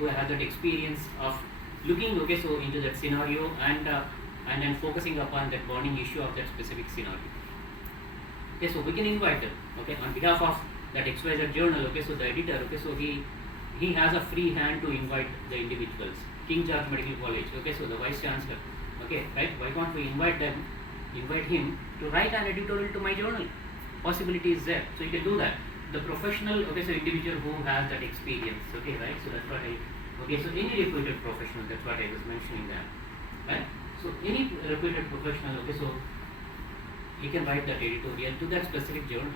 who has that experience of looking into that scenario and then focusing upon that burning issue of that specific scenario. Okay, so we can invite them. Okay, on behalf of that XYZ journal. Okay, so the editor. Okay, so he has a free hand to invite the individuals. King George Medical College. Okay, so the vice chancellor. Okay, right? Why can't we invite him to write an editorial to my journal? Possibility is there, so you can do that. The professional. Okay, so individual who has that experience. Okay, right? So that's what so any reputed professional. That's what I was mentioning there, right? So any reputed professional. Okay, so he can write that editorial to that specific journal.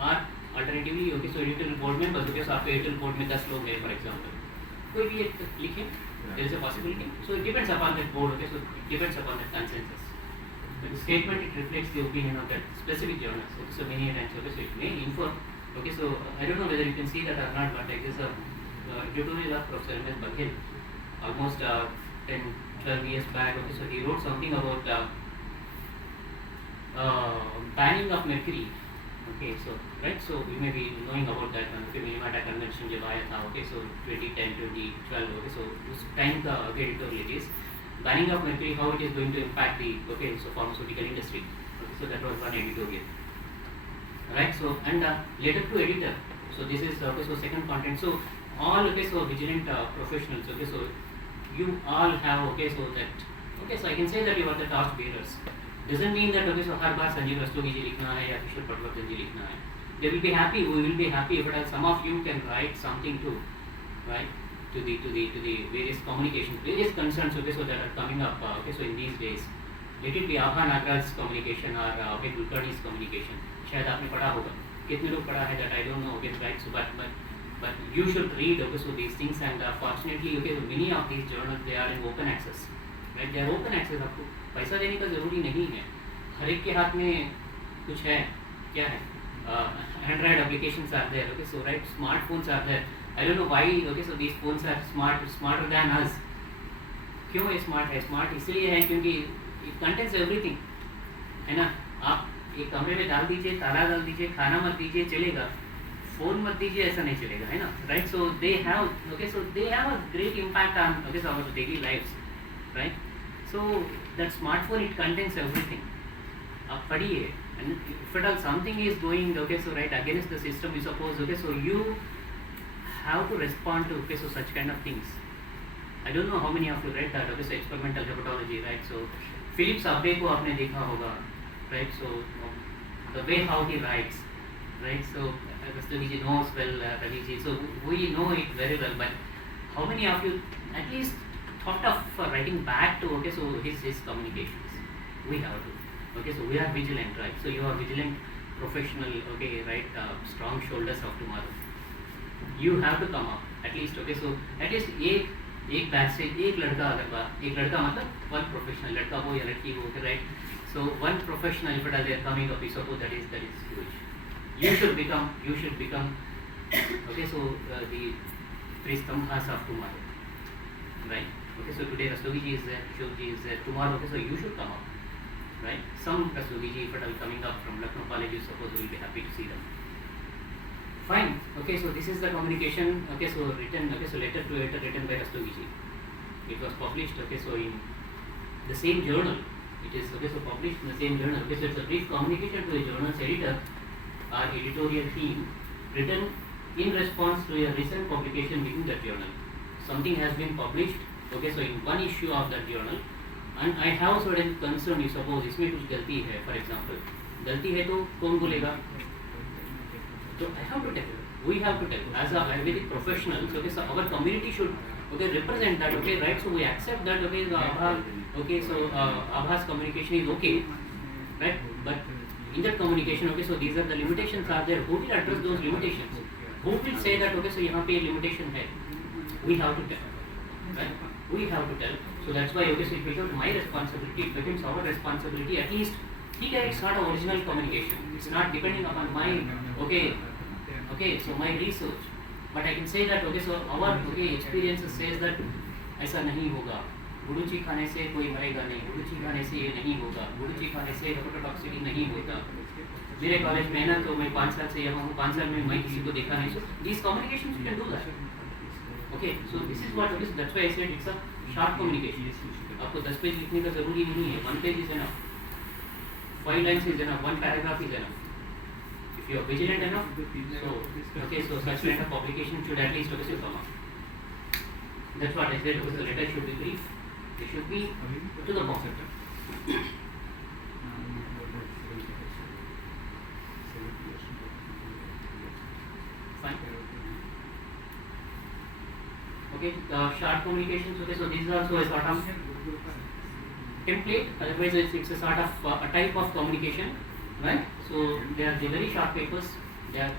Or alternatively, okay, so editorial board members. Okay, so आपके editorial board में 10 लोग हैं, for example, कोई भी एक लिखे, there is a possibility. So it depends upon that board. Okay, so it depends upon that consensus. The statement, it reflects the opinion of that specific journal. So many times, okay, so it may inform. Okay, so I don't know whether you can see that or not, but like this editorial of Professor M.S. Baghel, almost 10-12 years back. Okay, so he wrote something about banning of mercury. Okay, so right, so you may be knowing about that Minimata convention जब आया था. Okay, so 2010, 2012. Okay, so उस time का editorial it is banning of mercury, how it is going to impact the pharmaceutical industry. Okay, so that was one editorial. Right, so and letter to editor. So this is so second content. So all so vigilant professionals. Okay, so you all have so I can say that you are the task bearers. Doesn't mean that so हर बार संजीव रस्तोगी जी लिखना है या किशोर पटवर्धन जी लिखना है. They will be happy. We will be happy. But some of you can write something too, right? To the various communication, various concerns. Okay, so that are coming up. So in these days, let it be Abha Nagraj's communication or Kulkarni's communication. शायद आपने पढ़ा होगा. कितने लोग पढ़ा है that I don't know. Okay, right? So but you should read. Okay, so these things and fortunately, okay, so many of these journals they are in open access. Right? They are open access. आपको पैसा देने का ज़रूरी नहीं है. हर एक के हाथ में कुछ है. क्या है? Android applications are there. Okay, so right, smartphones are there. I don't know why. Okay, so these phones are smarter than us. क्यों ये smart है? Smart इसलिए है क्योंकि it contains everything. है ना? आप एक कमरे में डाल दीजिए, ताला डाल दीजिए, खाना मत दीजिए, चलेगा. फोन मत दीजिए, ऐसा नहीं चलेगा, है ना? Right? So they have a great impact on our daily lives, right? So that smartphone, it contains everything. आप पढ़िए, and if at all something is going so right against the system, you suppose so you have to respond to so such kind of things. I don't know how many of you read that. So experimental hepatology, right? So Philip Abbe को आपने देखा होगा, right? So the way how he writes, right? So Rastogi knows well, Ravi. So we know it very well, but how many of you at least thought of writing back to so his communications? We have to. Okay, so we are vigilant, right? So you are vigilant professional, okay, right? Strong shoulders of tomorrow. You have to come up at least. Okay, so at least एक batch से एक लड़का मतलब one professional, लड़का हो या लड़की हो, right? So one professional, if they are coming up, suppose that is huge. You should become okay, so the three stambhas of tomorrow, right? Okay, so today Rastogi ji is there, Kishore ji is there. Tomorrow, okay, so you should come up, right? Some Rastogi ji, if at all coming up from Lucknow College, you suppose we will be happy to see them. Fine. Okay, so this is the communication. Okay, so written. Okay, so letter to editor written by Rastogi ji. It was published. Okay, so in the same journal. It is okay, so published in the same journal. Okay, so it's a brief communication to a journal's editor or editorial team written in response to a recent publication within that journal. Something has been published. Okay, so in one issue of that journal, and I have certain concern. You suppose इसमें कुछ गलती है, for example, गलती है तो कौन बोलेगा? So I have to tell. We have to tell as a Ayurvedic professionals. Okay, so our community should represent that. Okay, right? So we accept that. Okay, so Abha's communication is okay, right? But in that communication, okay, so these are the limitations are there. Who will address those limitations? Who will say that okay, so यहाँ पे limitation है? We have to tell, right? We have to tell. So that's why okay, so it becomes my responsibility. It becomes our responsibility. At least it's not an original communication. It's not depending upon my so my research. But I can say that okay, so our experiences says that ऐसा नहीं होगा. गुड़ूची खाने से कोई मरेगा नहीं. गुड़ूची खाने से ये नहीं होगा. गुड़ूची खाने से हेपेटोटॉक्सिटी नहीं होता. मेरे कॉलेज में है ना, तो मैं 5 साल से यहाँ हूँ. 5 साल में मैं किसी को देखा नहीं. So these communications you can do that. Okay, so this is what it is. That's why I said it's a short communication. आपको 10 पेज लिखने का जरूरी नहीं है. 1 page is enough. 5 lines is enough. 1 paragraph is enough. If you are vigilant enough, so okay, so such kind of publication should at least come up. That's what I said. The letter should be brief. It should be to the point. Fine. Okay, short communications. Okay, so this is also a sort of template. Otherwise, it's a sort of a type of communication, right? So they are the very short papers. They are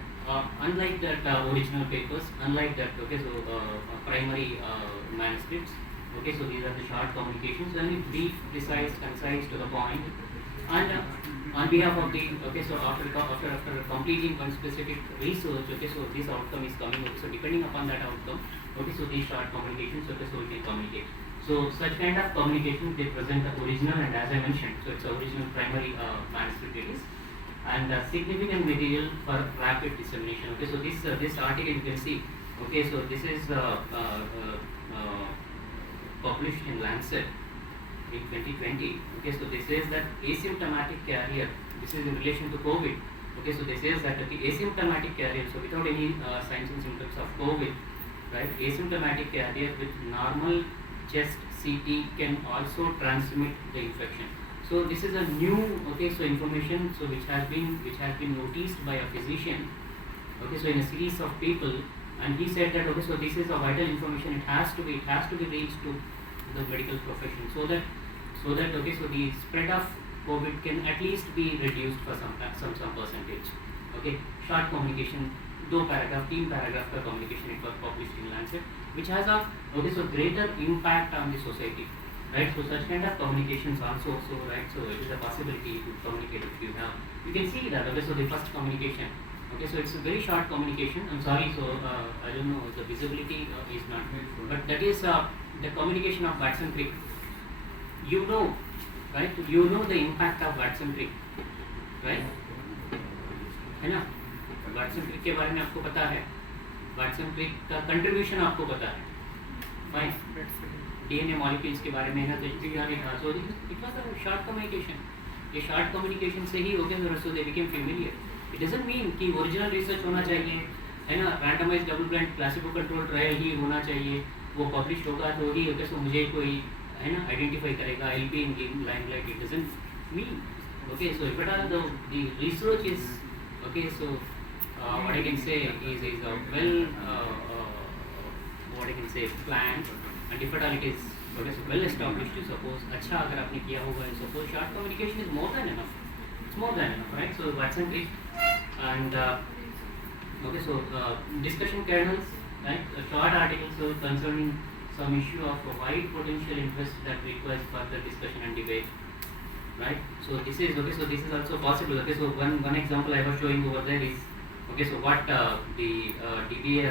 unlike that original papers, unlike that. Okay, so primary manuscripts. Okay, so these are the short communications, only brief, precise, concise, to the point. And on behalf of the, okay, so after completing one specific research, okay, so this outcome is coming. Okay, so depending upon that outcome, okay, so these short communications, okay, so we can communicate. So such kind of communications, they present the original, and as I mentioned, so it's original primary manuscript it is, and significant material for rapid dissemination. Okay, so this article you can see. Okay, so this is published in Lancet in 2020. Okay, so this says that asymptomatic carrier. This is in relation to COVID. Okay, so this says that the asymptomatic carrier, so without any signs and symptoms of COVID, right? Asymptomatic carrier with normal chest CT can also transmit the infection. So this is a new, okay, so information, so which has been noticed by a physician. Okay, so in a series of people, and he said that, okay, so this is a vital information. It has to be reached to the medical profession, so that okay, so the spread of COVID can at least be reduced for some percentage. Okay, short communication, 2 paragraph, 3 paragraph का communication it was published in Lancet, which has a, okay, so greater impact on the society, right? So such kind of communications also, so right, so it is a possibility to communicate if you have. You can see that, okay, so the first communication, okay, so it's a very short communication. I'm sorry, so I don't know, the visibility is not, but that is the communication of Watson Crick. You know, right? You know the impact of Watson Crick, right? है ना? Watson Crick के बारे में आपको पता है? Watson Crick का contribution आपको पता है? Fine. DNA molecules के बारे में है तो so it was a short communication. ये short communication से ही okay, so they became familiar. It doesn't mean कि original research होना चाहिए, है ना? Randomized double blind placebo controlled trial ही होना चाहिए. वो published होगा तो ही okay, so मुझे कोई है ना identify करेगा, I'll be in limelight. It doesn't mean, okay, so if at all the research is okay, so what I can say is a what I can say planned, and if at all it is okay, so well established. Suppose अच्छा अगर आपने किया होगा, suppose short communication is more than enough. It's more than enough, right? So Watson Crick and okay, so discussion kernels, right? A short article so concerning some issue of wide potential interest that requires further discussion and debate, right? So this is okay, so this is also possible. Okay, so one example I was showing over there is okay, so what the DBA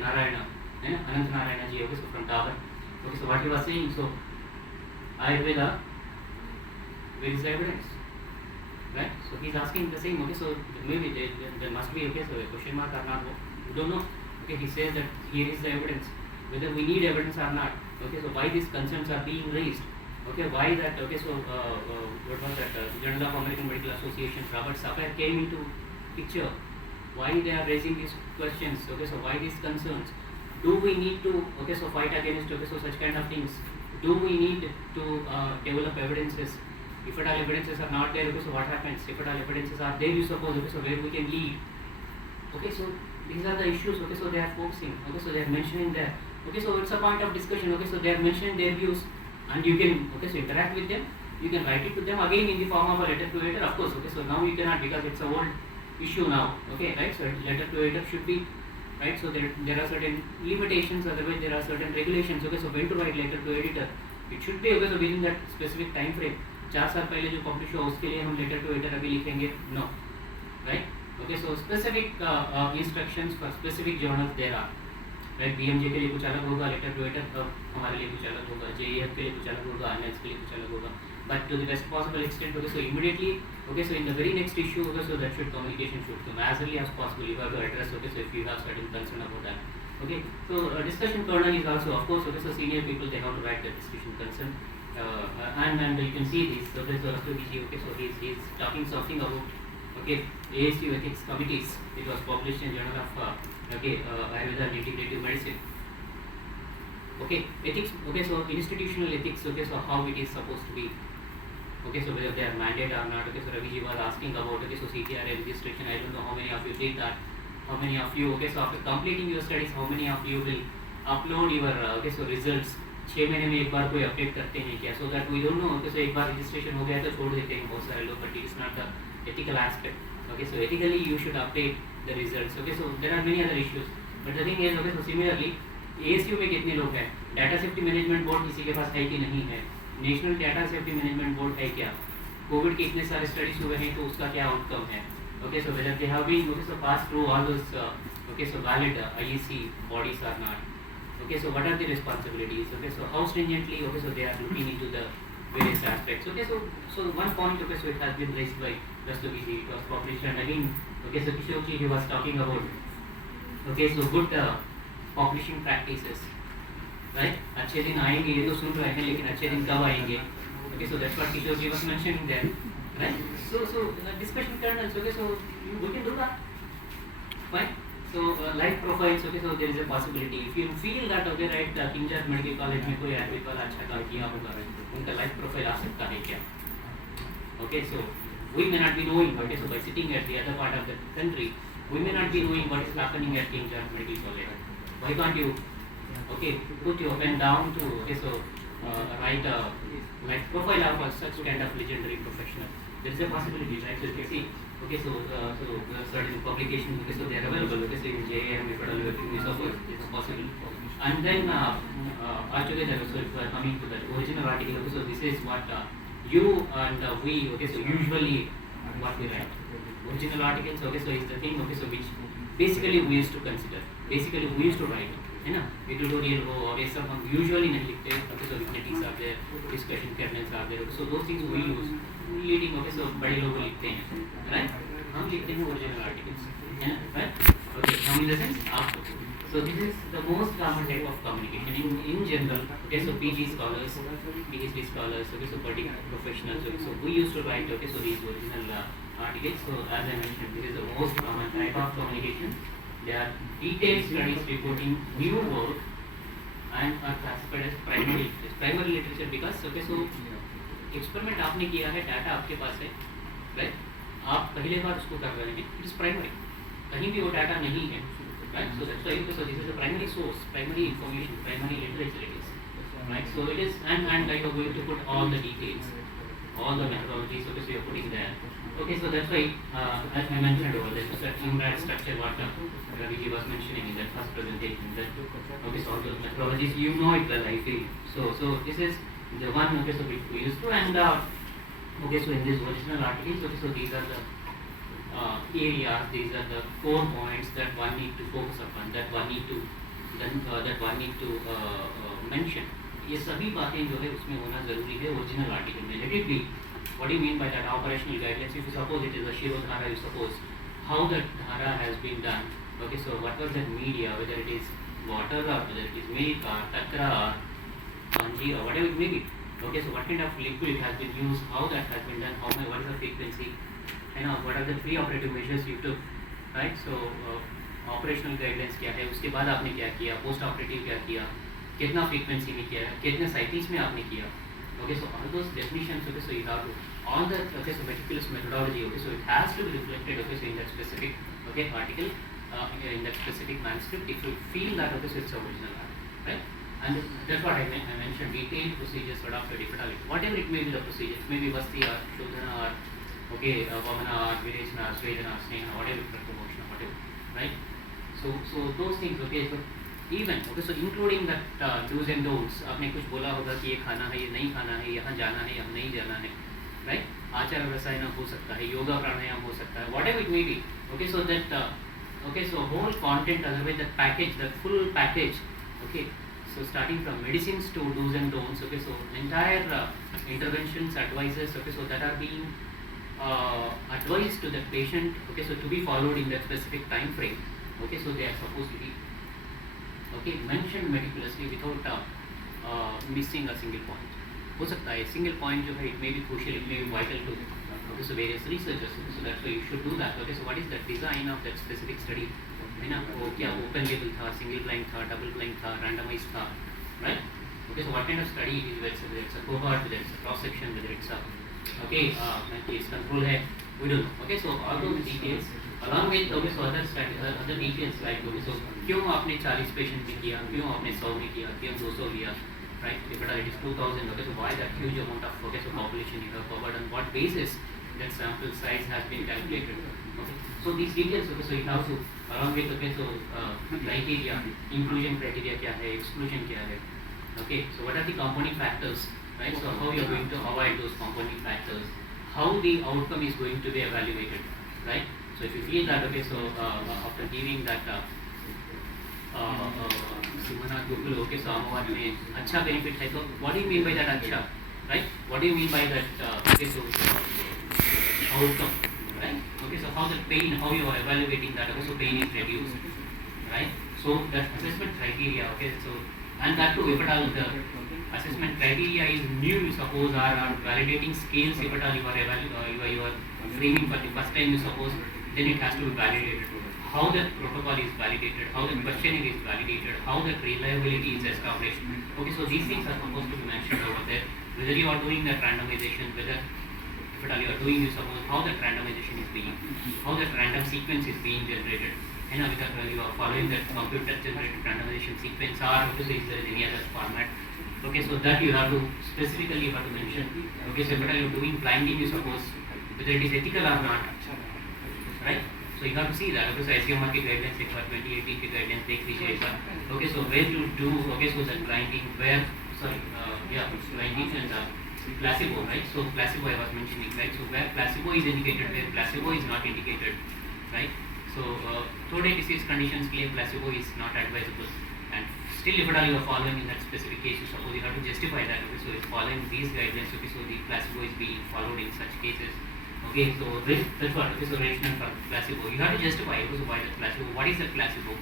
Narayana, Anant Narayana ji, okay, so from Tower, okay, so what he was saying, so Ayurveda, where is the evidence, right? So he's asking the same, okay, so maybe there must be, okay, so a question mark or not, we don't know. Okay, he says that here is the evidence, whether we need evidence or not. Okay, so why these concerns are being raised? Okay, why that? Okay, so what was that? Journal of American Medical Association, Robert Sapir came into picture. Why they are raising these questions? Okay, so why these concerns? Do we need to okay, so fight against okay, so such kind of things? Do we need to develop evidences? If at all evidences are not there, okay, so what happens? If at all evidences are there, you suppose, okay, so where we can lead? Okay, so these are the issues. Okay, so they are focusing. Okay, so they are mentioning there. Okay, so it's a point of discussion. Okay, so they are mentioning their views, and you can okay, so interact with them. You can write it to them again in the form of a letter to editor. Of course, okay, so now you cannot because it's a old issue now. Okay, right? So letter to editor should be right. So there are certain limitations. Otherwise, there are certain regulations. Okay, so when to write letter to editor? It should be okay, so within that specific time frame. 4 साल पहले जो publish हुआ उसके लिए हम letter to editor अभी लिखेंगे? No, right? Okay, so specific instructions for specific journals there are. Right, BMJ के लिए कुछ अलग होगा, लेटर टू एडिटर हमारे लिए कुछ अलग होगा, JEF के लिए कुछ अलग होगा, ANELS के लिए कुछ अलग होगा. But to the best possible extent, okay, so immediately, okay, so in the very next issue, okay, so that should communication should come as early as possible. You have to address, okay, so if you have certain concern about that. Okay, so discussion kernel is also, of course, okay, so senior people, they have to write the discussion concern. And you can see this, so there's also okay, so he's talking something about, okay, ASU ethics committees. It was published in Journal of Ayurveda and Integrative Medicine. Okay, ethics, okay, so institutional ethics, okay, so how it is supposed to be. Okay, so whether they are mandate or not. Okay, so Raviji was asking about, okay, so CTRA registration. I don't know how many of you did that. How many of you, okay, so after completing your studies, how many of you will upload your okay, so results 6 महीने में एक बार कोई update करते हैं क्या, so that we don't know. Okay, so एक बार registration हो गया तो छोड़ देते हैं बहुत सारे लोग, but it is not the ethical aspect. Okay, so ethically you should update the results. Okay, so there are many other issues, but the thing is, okay, so similarly ASU में कितने लोग हैं, डाटा सेफ्टी मैनेजमेंट बोर्ड किसी के पास है कि नहीं है, national data safety management board है क्या, कोविड के इतने सारे स्टडीज हुए हैं तो उसका क्या आउटकम है. Okay, so whether they have been okay, so passed through all those okay, so valid IEC bodies or not. Okay, so what are the responsibilities? Okay, so how stringently, okay, so they are looking into the various aspects. Okay, so one point, okay, so it has been raised by Rastogi, it was published, and again, okay, so Kishorji, he was talking about, okay, so good publishing practices, right? अच्छे दिन आएंगे, ये तो सुन रहे हैं, लेकिन अच्छे दिन कब आएंगे? Okay, so that's what Kishorji was mentioning there, right? So discussion kernels, okay, so we can do that, fine. So life profiles, okay, so there is a possibility. If you feel that, okay, right, King George Medical College में कोई आयुर्वेद वाला अच्छा काम किया होगा, उनका life profile आ सकता है क्या? Okay, so we may not be knowing, okay, so by sitting at the other part of the country, we may not be knowing what is happening at King George Medical College. Why can't you, okay, put your pen down to, okay, so write a life profile of such kind of legendary professional? There is a possibility, right? So you can see, okay, so certain publications, okay, so they are available, okay, so in JAM, if it's possible. And then altogether, so if we are coming to the original article, okay, so this is what you and we, okay, so usually what we write. Original articles, okay, so is the thing, okay, so which basically we used to consider, basically we used to write, है ना, editorial हो और ये सब हम usually नहीं लिखते, okay, so vignettes are there, discussion kernels are there, so those things we use, leading, okay, so बड़े लोग लिखते हैं, right, हम लिखते हैं original articles, है ना, right, okay, हम in the sense आपको, so this is the most common type of communication in general, okay, so PG scholars, PhD scholars, okay, so particular professionals, okay, so we used to write, okay, so these original articles. So as I mentioned, this is the most common type of communication. They are detailed studies reporting new work and are classified as primary literature because, okay, so experiment आपने किया है, data आपके पास है, right? आप पहले बार उसको कर रहे हैं, it is primary. कहीं भी वो डाटा नहीं है, right? So that's why, so this is the primary source, primary information, primary literature it is, right? So it is, and you are going to put all the details, all the methodologies, okay, so you are putting there. Okay, so that's why, as I mentioned over there, so that in-brand structure what Raviji was mentioning in that first presentation, that, okay, so all those methodologies, you know it well, I feel. So this is the one, okay, so which we used to, and okay, so in this original articles, okay, so these are the areas, these are the core points that one need to focus upon, that one need to mention. ये सभी बातें जो है उसमें होना जरूरी है original article में. Late it B, what do you mean by that? Operational guidelines. If you suppose it is a Shirodhara, you suppose how that dhara has been done. Okay, so what was that media, whether it is water or whether it is milk or takra or kanji or whatever it may be. Okay, so what kind of liquid has been used, how that has been done, what is the frequency, and what are the pre-operative measures you took, right? So operational guidelines क्या है, उसके बाद आपने क्या किया, post operative क्या किया, कितना frequency में किया, कितने cycles में आपने किया. Okay, so all those definitions, okay, so you have to, all the, okay, so meticulous methodology, okay, so it has to be reflected, okay, so in that specific, okay, article, in that specific manuscript, if you feel that, okay, so it's original article, right? And that's what I mentioned, detailed procedures adopted, if at all, whatever it may be the procedures, maybe Vasti or Shodhana or, okay, Vamana or Vireshna or Svedana or Snehana, whatever, promotion or whatever, right? So those things, okay, so even, okay, so including that do's and don'ts, आपने कुछ बोला होगा कि ये खाना है, ये नहीं खाना है, यहाँ जाना है, यहाँ नहीं जाना है, right? आचार व्यवसाय हो सकता है, योगा प्राणायाम हो सकता है, whatever it may be, okay, so that, okay, so whole content, otherwise that package, that full package, okay, so starting from medicines to do's and don'ts, okay, so entire interventions, advices, okay, so that are being advised to the patient, okay, so to be followed in that specific time frame, okay, so they are supposed to be okay, mentioned meticulously without missing a single point. हो सकता है single point जो है it may be crucial, it may be vital to so various researchers, so that's why you should do that. Okay, so what is the design of that specific study, है ना, वो क्या open label था, single blind था, double blind था, randomized था, right? Okay, so what kind of study it is, whether it's a cohort, whether it's a cross section, whether it's a case control है, we don't know. Okay, so all those details along with okay, so other details like okay, so क्यों आपने 40 patient में किया, क्यों आपने 100 में किया, क्यों 200 लिया, right? If it is 2000, okay, so why that huge amount of okay, so population you have covered, on what basis that sample size has been calculated. Okay, so these details, okay, so you have to along with okay, so criteria, inclusion criteria क्या है, exclusion क्या है, okay, so what are the component factors, right? So how you are going to avoid those component factors, how the outcome is going to be evaluated, right? So if you feel that okay, so after giving that Simana Gokul okay, so Amavad में अच्छा benefit है, तो what do you mean by that अच्छा, right? What do you mean by that okay, so outcome, right? Okay, so how the pain, how you are evaluating that, okay, so pain is reduced, right? So the assessment criteria, okay, so and that too if at all the assessment criteria is new, you suppose are validating scales, if at all you are framing for the first time, you suppose, then it has to be validated. How the protocol is validated, how the questionnaire is validated, how the reliability is established. Okay, so these things are supposed to be mentioned over there. Whether you are doing that randomization, whether if at all you are doing, you suppose how that randomization is being, how that random sequence is being generated. And because you are following that computer generated randomization sequence, or okay, so is there any other format? Okay, so that you have to specifically have to mention. Okay, so if at all you are doing blinding, you suppose whether it is ethical or not, right? So you have to see that. Okay, so ICMR के guidelines एक बार 2018 के guidelines देख लीजिए एक बार. Okay, so where to do okay, so that blinding, where blinding and placebo, right? So placebo I was mentioning, right? So where placebo is indicated, where placebo is not indicated, right? So third disease conditions claim placebo is not advisable, and still if at all you are following in that specific case, you suppose you have to justify that. Okay, so if following these guidelines, okay, so the placebo is being followed in such cases. Okay, so that's what. Okay, so rational for placebo, you have to justify. Okay, so why the placebo? What is the placebo,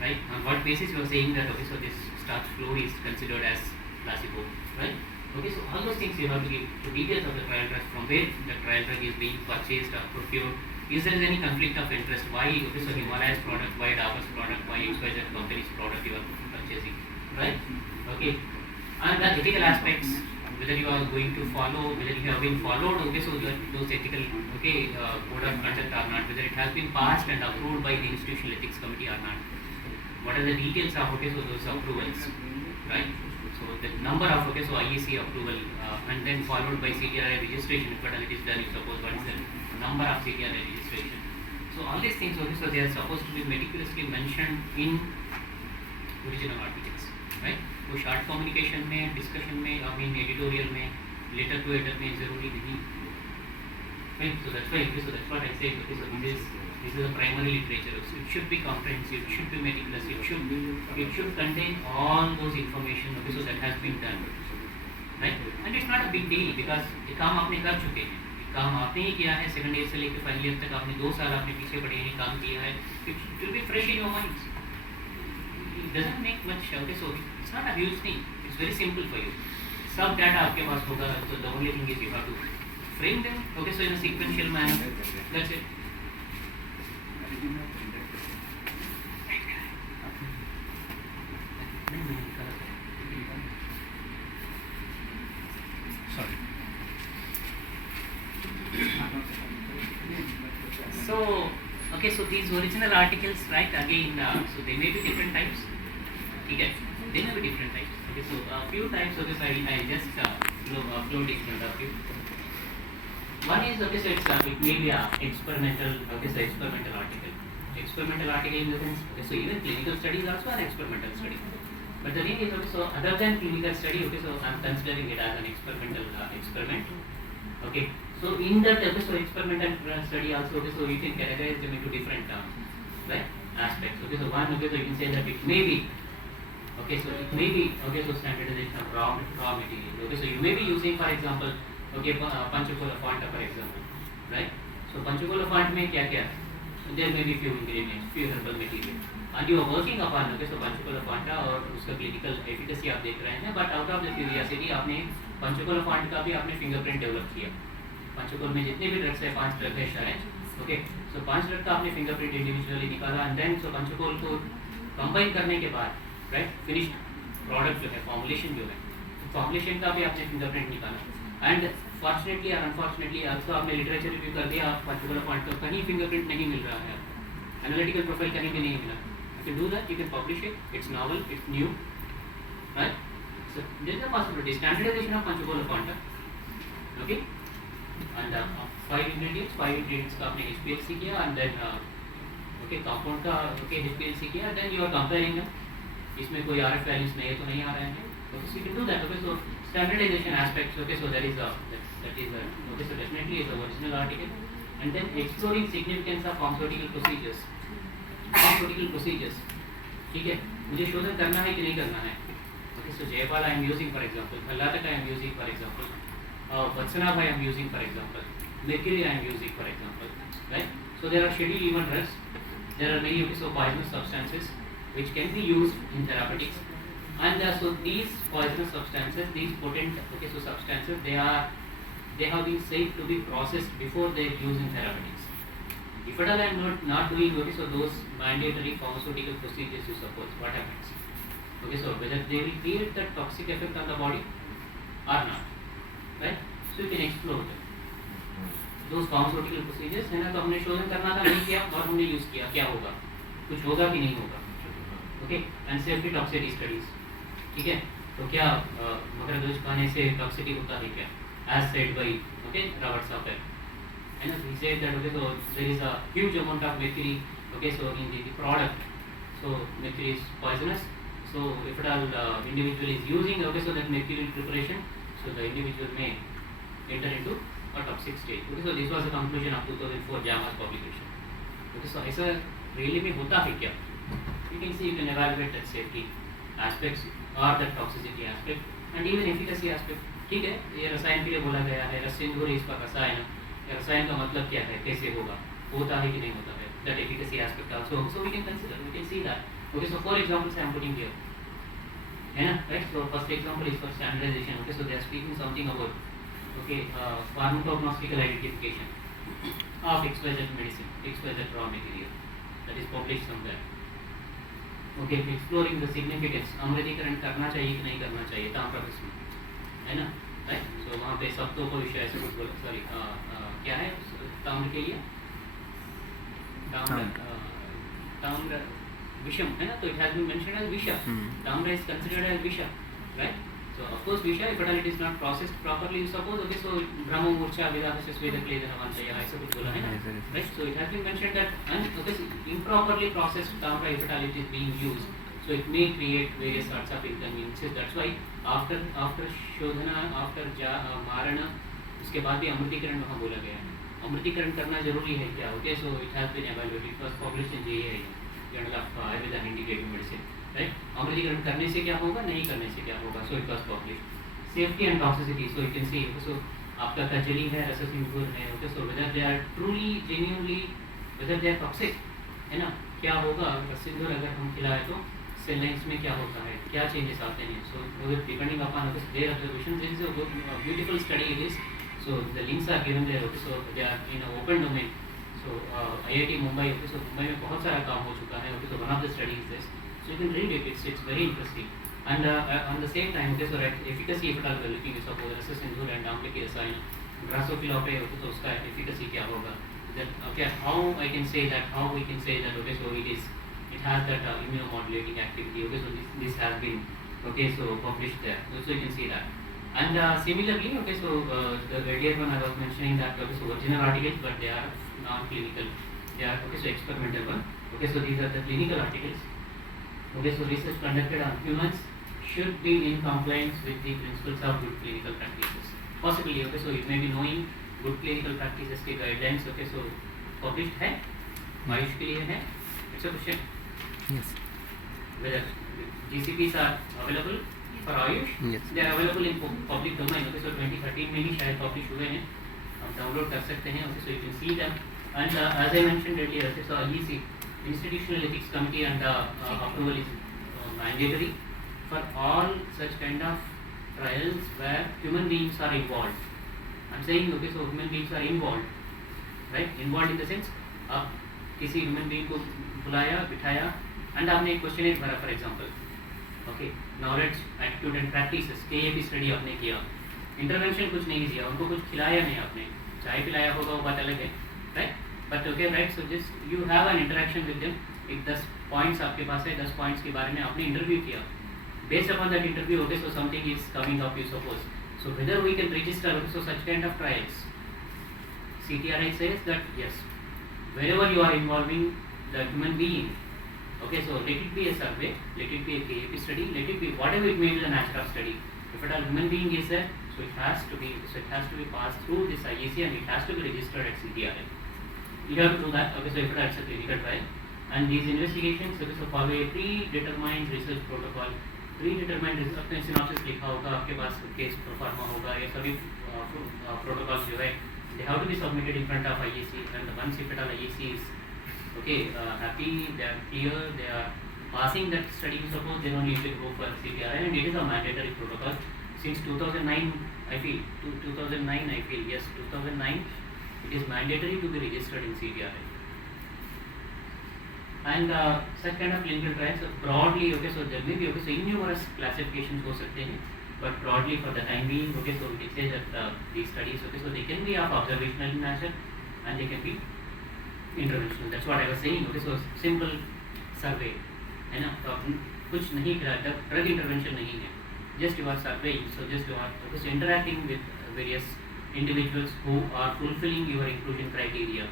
right? On what basis you are saying that? Okay, so this starch flow is considered as placebo, right? Okay, so all those things you have to give the details of the trial drug, from where the trial drug is being purchased or procured. Is there any conflict of interest? Why okay, so Himalayas product, why Dabur's product, why XYZ company's product you are purchasing, right? Okay, and the ethical aspects, whether you are going to follow, whether you have been followed, okay, so those ethical okay code of conduct or not, whether it has been passed and approved by the institutional ethics committee or not, what are the details of okay, so those approvals, right? So the number of okay, so IEC approval and then followed by CTRI registration, if it is done, you suppose what is the number of CTRI registration. So all these things okay, so they are supposed to be meticulously mentioned in original articles, right? वो short communication में, discussion में, I mean editorial में, letter to header में ज़रूरी नहीं, right? So that's why okay, so that's what I say. Okay, so this is a primary literature. So it should be comprehensive, it should be meticulous, it should contain all those information. Okay, so that has been done, right? And it's not a big deal because ये काम आपने कर चुके हैं, काम आपने ही किया है. सेकंड ईयर से लेकर फाइनल ईयर तक आपने 2 साल आपने पीछे पढ़े हैं, काम किया है. It will be fresh in your minds. It doesn't make much. Okay, so it's not a huge thing. It's very simple for you. सब data आपके पास होगा. So the only thing is you have to frame them. Okay, so in a sequential manner. That's it. Sorry. So okay, so these original articles, right? Again, so they may be different types. Okay, they may be different types. Okay, so a few types. Okay, so I just upload in front of you. One is okay, so it may be a experimental. Okay, so experimental article. Experimental article in the sense. Okay, so even clinical studies also are experimental study. But the thing is, okay, so other than clinical study, okay, so I'm considering it as an experimental experiment. Okay, so in that okay, so experimental study also, okay, so you can categorize them into different right aspects. Okay, so one, okay, so you can say that it may be, okay, so it may be, okay, so standardization of raw material. Okay, so you may be using, for example, okay, Panchakula font, for example, right? So Panchakula font में क्या क्या है? there may be few ingredients, few herbal material, and you are working upon, okay, so Panchkula Phanta और उसका clinical efficacy आप देख रहे हैं, but out of the curiosity आपने पंचकुला फांट का भी आपने फिंगरप्रिंट डेवलप किया। पंचकुल में जितने भी ड्रग्स है 5 ड्रग है शायद, ओके, सो 5 ड्रग का आपने फिंगरप्रिंट इंडिविजुअली निकाला, एंड देन सो पंचकुल को कंबाइन करने के बाद, राइट, फिनिश्ड प्रोडक्ट जो है, फॉर्मुलेशन जो है, फॉर्मुलेशन का भी आपने फिंगरप्रिंट निकाला, एंड फॉर्चुनेटली और अनफॉर्चुनेटली also आपने लिटरेचर रिव्यू कर दिया, आप पर्टिकुलर पॉइंट का कहीं फिंगरप्रिंट नहीं मिल रहा है, एनालिटिकल प्रोफाइल कहीं भी नहीं मिला, you can do that, you can publish it, it's novel, it's new, right? So there is a possibility, standardization of Panchakula quanta, okay, and 5 ingredients का आपने HPLC किया, and then okay, compound का okay HPLC किया, then you are comparing them, इसमें कोई RF values नहीं है तो नहीं आ रहे हैं, so you can do that, okay, so standardization aspects, okay, so that is okay, so definitely is the original article, and then exploring significance of pharmaceutical procedures, ठीक है, मुझे शोधन करना है कि नहीं करना है, okay, so Jaipal I am using for example, Karnataka I am using for example, Vatsanabh I am using for example, Mercury I am using for example, right, so there are scheduled even drugs, there are many, okay, so poisonous substances which can be used in therapeutics, and so these poisonous substances, these potent, okay, so substances, they have been said to be processed before they use in therapeutics. If at all I am not doing, okay, so those mandatory pharmaceutical procedures you suppose, what happens? Okay, so whether they will create that toxic effect on the body or not, right? So you can explore them. Those pharmaceutical procedures है ना, तो हमने शोधन करना था, नहीं किया, और हमने यूज किया, क्या होगा, कुछ होगा कि नहीं होगा, okay, and safety toxicity studies, ठीक है, तो क्या मगरमच्छ खाने से टॉक्सिटी होता है क्या, as said by, okay, Robert Sapir, and he said that, okay, so there is a huge amount of mercury, okay, so in the product, so mercury is poisonous, so if at all individual is using, okay, so that mercury preparation, so the individual may enter into a toxic state, okay, so this was the conclusion of 2004 JAMA's publication, okay, so ऐसा really में होता है क्या, you can see, you can evaluate that safety aspects or the toxicity aspect and even efficacy aspect, ठीक है, ये रसायन के लिए बोला गया है, रसिंधुर इसका रसायन, रसायन का मतलब क्या है, कैसे होगा, होता है कि नहीं होता है, that efficacy aspect also, so we can consider, we can see that, okay, so 4 examples I am putting here, है ना, right, so first example is for standardization, okay, so they are speaking something about, okay, pharmacognostical identification of XYZ medicine, XYZ raw material, that is published somewhere, okay, exploring the significance, अम्लीकरण करना चाहिए कि नहीं करना चाहिए ताम्ररस में, है ना, राइट, सो वहाँ पे सप्तों को विषय ऐसे कुछ बोला, सॉरी क्या है ताम्र के लिए, ताम्र विषम है ना, तो it has been mentioned as visha, tamra is considered as visha, right, so of course visha if it is not processed properly, you suppose, okay, so ब्रह्म मूर्छा विदाहस्य स्वेदक्लेदनवन्तयः ऐसा कुछ बोला है ना, right, so it has been mentioned that okay, improperly processed ताम्र if it is being used, so it may create various sorts of inconveniences, that's why after शोधना, after मारण, उसके बाद भी अमृतीकरण वहाँ बोला गया है, अमृतीकरण करना जरूरी है क्या, okay, so it has been evaluated, it was published in AIIA journal of Ayurveda and indicative medicine, right, अमृतीकरण करने से क्या होगा, नहीं करने से क्या होगा, so it was published, safety and toxicity, so you can see, so आपका कजली है, रससिंधूर है, okay, so whether they are truly genuinely, whether they are toxic, है ना, क्या होगा, रससिंधूर अगर हम खिलाए तो सेल लाइन्स में क्या होता है, क्या चेंजेस आते हैं, so depending upon their observation, this is a beautiful study it is, so the links are given there, okay, so they are in an open domain, so IIT Mumbai, okay, so Mumbai में बहुत सारा काम हो चुका है, okay, so one of the studies is this, so you can read it, it's very interesting, and on the same time, okay, so efficacy if at all we are looking, suppose रससिंधूर and आम्ल की रसायन, Drosophila पे, okay, so उसका efficacy क्या होगा, then okay, how I can say that, how we can say that, okay, so it has that immunomodulating activity, okay, so this has been, okay, so published there, so you can see that. And similarly, okay, so the earlier one I was mentioning that, okay, so original articles, but they are non-clinical, they are, okay, so experimental one, okay, so these are the clinical articles, okay, so research conducted on humans should be in compliance with the principles of good clinical practices, possibly, okay, so it may be knowing good clinical practices के guidelines, okay, so published है, आयुष के लिए है, it's a question, yes, whether GCPs are available for Ayush, yes, they are available in public domain, okay, so 2013 में ही शायद publish हुए हैं, आप डाउनलोड कर सकते हैं, okay, so you can see them, And as I mentioned earlier, okay, so IEC, Institutional Ethics Committee, and approval is mandatory for all such kind of trials where human beings are involved. I'm saying, okay, so human beings are involved, right? Involved in the sense, आप किसी human being को बुलाया, बिठाया, and आपने एक questionnaire भरा, for example, okay, knowledge, attitude and practices, KAP study आपने किया, intervention कुछ नहीं दिया, उनको कुछ खिलाया नहीं आपने, चाय पिलाया होगा वो बात अलग है, right? But okay, right? So just you have an interaction with them. एक 10 points आपके पास है, 10 points के बारे में आपने interview किया. Based upon that interview, okay, so something is coming up, you suppose. So whether we can register, okay, so such kind of trials. CTRI says that yes, wherever you are involving the human being, okay, so let it be a survey, let it be a KAP study, let it be whatever it may be, the natural study. If at all human being is there, so it has to be passed through this IEC and it has to be registered at CTRI. You have to do that, okay, so if it's a clinical trial. And these investigations, okay, so follow a predetermined research protocol. Predetermined research, अपने synopsis लिखा होगा, आपके पास case proforma होगा, ये सभी protocols जो है, they have to be submitted in front of IEC. And once if at all IEC is okay, happy, they are clear, they are passing that study, suppose, then only you can go for CPRI, and it is a mandatory protocol. Since 2009, I feel, 2009, I feel, yes, 2009, it is mandatory to be registered in CPRI. And such kind of clinical trials, so broadly, okay, so there may be, okay, so innumerous classifications हो सकते हैं, but broadly for the time being, okay, so it says that these studies, okay, so they can be of observational in nature and they can be interventional. That's what I was saying, okay, so simple survey, है ना, तो कुछ नहीं करा, drug intervention नहीं है, just you are surveying, so just you are, okay, so interacting with various individuals who are fulfilling your inclusion criteria.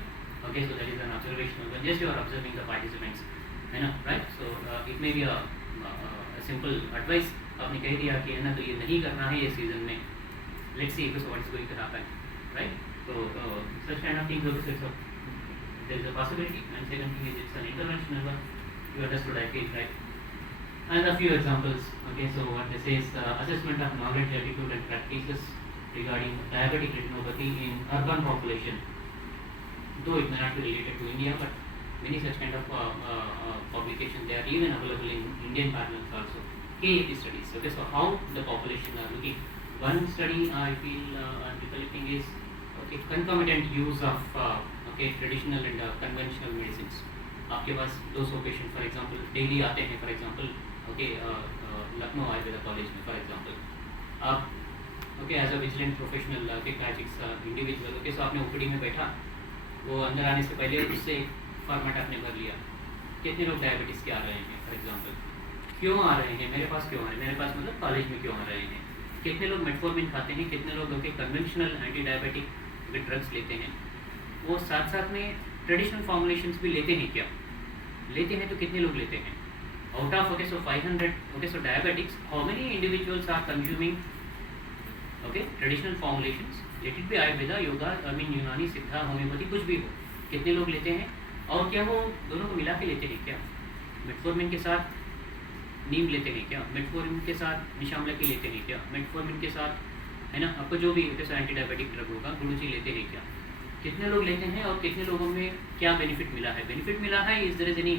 Okay, so that is an observational one. Just you are observing the participants, है ना, right? So it may be a simple advice. आपने कह दिया कि है ना, तो ये नहीं करना है ये season में. Let's see, so what is going to happen, right? So such kind of things, okay, so there is a possibility. And second thing is it's an interventional one. You understood, I feel, right? And a few examples. Okay, so what this is assessment of knowledge, attitude, and practices regarding diabetic retinopathy in urban population. Though it may not be related to India, but many such kind of publications, they are even available in Indian parlance also. KAP studies, okay, so how the population are looking. One study I feel I'm recollecting is, okay, concomitant use of okay, traditional and conventional medicines. आपके पास 200 patient for example daily आते हैं, for example okay Lucknow Ayurveda college में for example आप okay as a vigilant professional पैचिक्स individual, okay, so आपने OPD में बैठा, वो अंदर आने से पहले उससे फॉर्मेट आपने भर लिया, कितने लोग डायबिटीज़ के आ रहे हैं फॉर एग्जांपल, क्यों आ रहे हैं, मेरे पास क्यों आ रहे हैं, मेरे पास मतलब कॉलेज में क्यों आ रहे हैं, कितने लोग मेटफॉर्मिन खाते हैं, कितने लोग okay conventional anti diabetic drugs लेते हैं, वो साथ साथ में ट्रेडिशनल फॉर्मुलेशंस भी लेते हैं क्या, लेते हैं तो कितने लोग लेते हैं, out of okay so 500 okay so diabetics how many individuals are consuming okay traditional formulations, let it be Ayurveda, yoga, I mean Unani, Siddha, homeopathy, कुछ भी हो, कितने लोग लेते हैं, और क्या वो दोनों को मिला के लेते हैं क्या, मेटफॉर्मिन के साथ नीम लेते हैं क्या, मेटफॉर्मिन के साथ निशामला की लेते हैं क्या, मेटफॉर्मिन के साथ है ना आपको जो भी एंटी डायबिटिक ड्रग होगा गुरुजी लेते हैं क्या, कितने लोग लेते हैं और कितने लोगों में क्या बेनिफिट मिला है, बेनिफिट मिला है, is there is any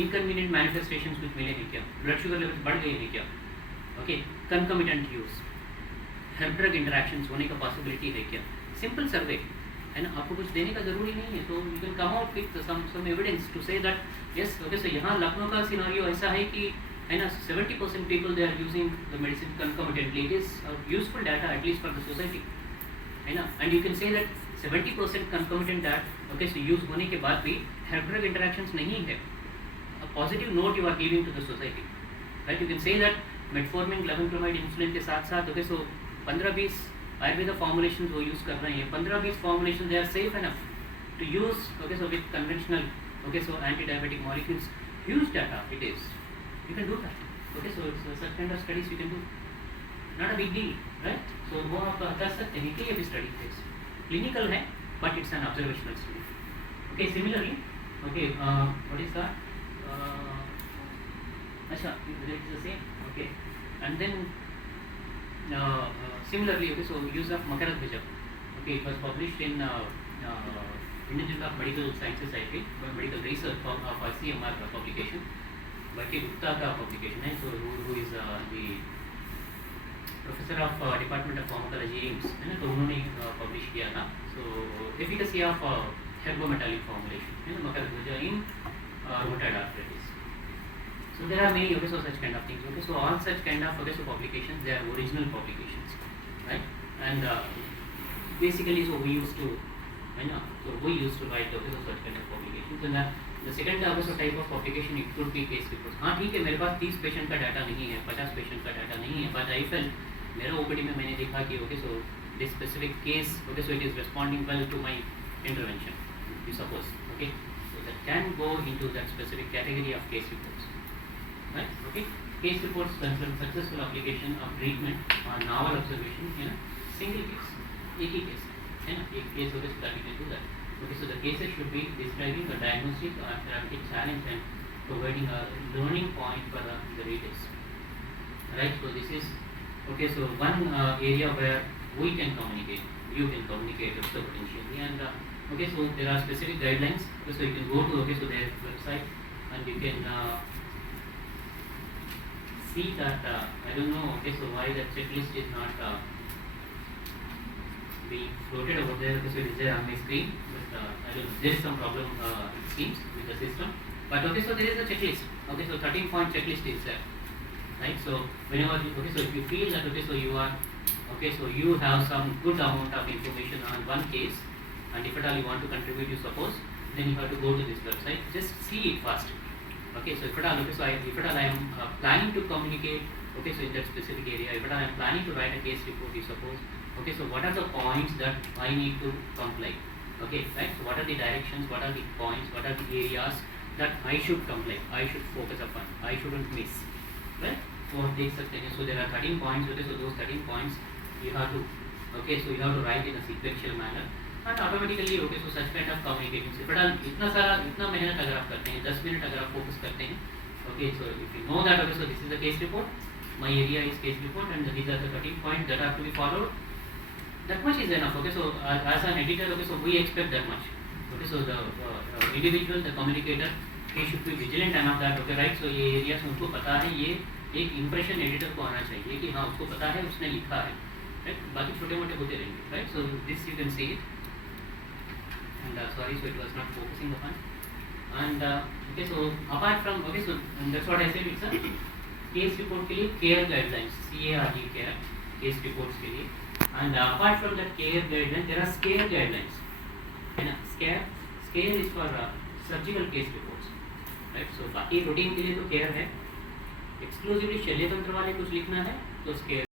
inconvenient manifestations कुछ मिले हैं क्या, ब्लड शुगर लेवल बढ़ गए हैं क्या, okay, concomitant use, herb drug interactions होने का पॉसिबिलिटी है क्या, सिंपल सर्वे है ना, आपको कुछ देने का जरूरी नहीं है, तो you can come out with some evidence to say that yes okay, so यहाँ लखनऊ का सिनारियो ऐसा है कि है ना 70% people they are using the medicine concomitantly, it is useful data at least for the society, है ना, and you can say that 70% concomitant that okay, so use होने के बाद भी हेल्प ड्रग इंटरेक्शंस नहीं है, a positive note you are giving to the society, right, you can say that metformin, glibenclamide, insulin के साथ साथ ओके, सो 15-20 आयुर्वेदा फॉर्मुलेशंस वो यूज़ कर रहे हैं, 15-20 formulation they are safe enough to use okay, so with conventional okay, so anti diabetic molecules, huge data it is, you can do that, okay, so it's such kind of studies you can do, not a big deal, right, so वो आप कर सकते हैं कि ये भी study है, clinical है but it's an observational study, okay, similarly okay, what is that, अच्छा it is the same, okay, and then similarly okay, so use of Makarat Bijab, okay, it was published in Indian Journal of Medical Sciences, I think, Medical Research of ICMR publication, Bhatti Gupta का publication है, so who is the professor of Department of Pharmacology AIIMS, है ना, तो उन्होंने publish किया था. So efficacy of herbometallic formulation, है ना, मकरध्वजा in rheumatoid arthritis. So there are many so such kind of things. Okay, so all such kind of so publications, they are original publications, right? And basically, so we used to, write so such kind of publications. And the second so type of publication, it could be case reports. हाँ ठीक है, मेरे पास 30 patient का data नहीं है, 50 patient का data नहीं है, but I felt मेरा OPD में मैंने देखा कि okay, so this specific case, okay, so it is responding well to my intervention, you suppose, okay, so that can go into that specific category of case reports, right? Okay, case reports concern successful application of treatment or novel observation in a single case, एक ही case, है ना, एक case होगा, so that we can do that. Okay, so the cases should be describing a diagnostic or therapeutic challenge and providing a learning point for the readers, right? So this is okay, so one area where we can communicate, you can communicate also potentially, and okay, so there are specific guidelines, okay, so you can go to okay, so their website and you can see that I don't know, okay, so why the checklist is not being floated over there, okay, so it is there on my screen, but I don't know, there is some problem it seems with the system, but okay, so there is a checklist, okay, so 13-point checklist is there, right? So whenever okay, so if you feel that okay, so you are okay, so you have some good amount of information on one case, and if at all you want to contribute, you suppose, then you have to go to this website, just see it first. Okay, so if at all, okay, so if at all I am planning to communicate, okay, so in that specific area, if at all I am planning to write a case report, you suppose, okay, so what are the points that I need to comply, okay, right? So what are the directions, what are the points, what are the areas that I should comply, I should focus upon, I shouldn't miss, right? So there are 13 points, okay, so those 13 points you have to, okay, so you have to write in a sequential manner, and automatically, okay, so such kind of communication से बड़ा इतना मेहनत अगर आप करते हैं, 10 minute अगर आप फोकस करते हैं, okay, so if you know that okay, so this is the case report, my area is case report, and these are the 13 points that have to be followed, that much is enough. Okay, so as an editor, okay, so we expect that much. Okay, so the individual, the communicator, he should be vigilant enough that okay, right, so ये areas उनको पता है, ये एक impression editor को आना चाहिए कि हाँ उसको पता है, उसने लिखा है, right? बाकी छोटे मोटे होते रहेंगे, right? So this you can see it, and sorry, so it was not focusing upon, and okay, so apart from okay, so that's what I said, it's a case report के लिए care guidelines, CARG care case reports के लिए, and apart from that care guidelines, there are scare guidelines, है ना? Scare is for surgical case reports, right? So बाकी routine के लिए तो care है, exclusively शल्य तंत्र वाले कुछ लिखना है तो scare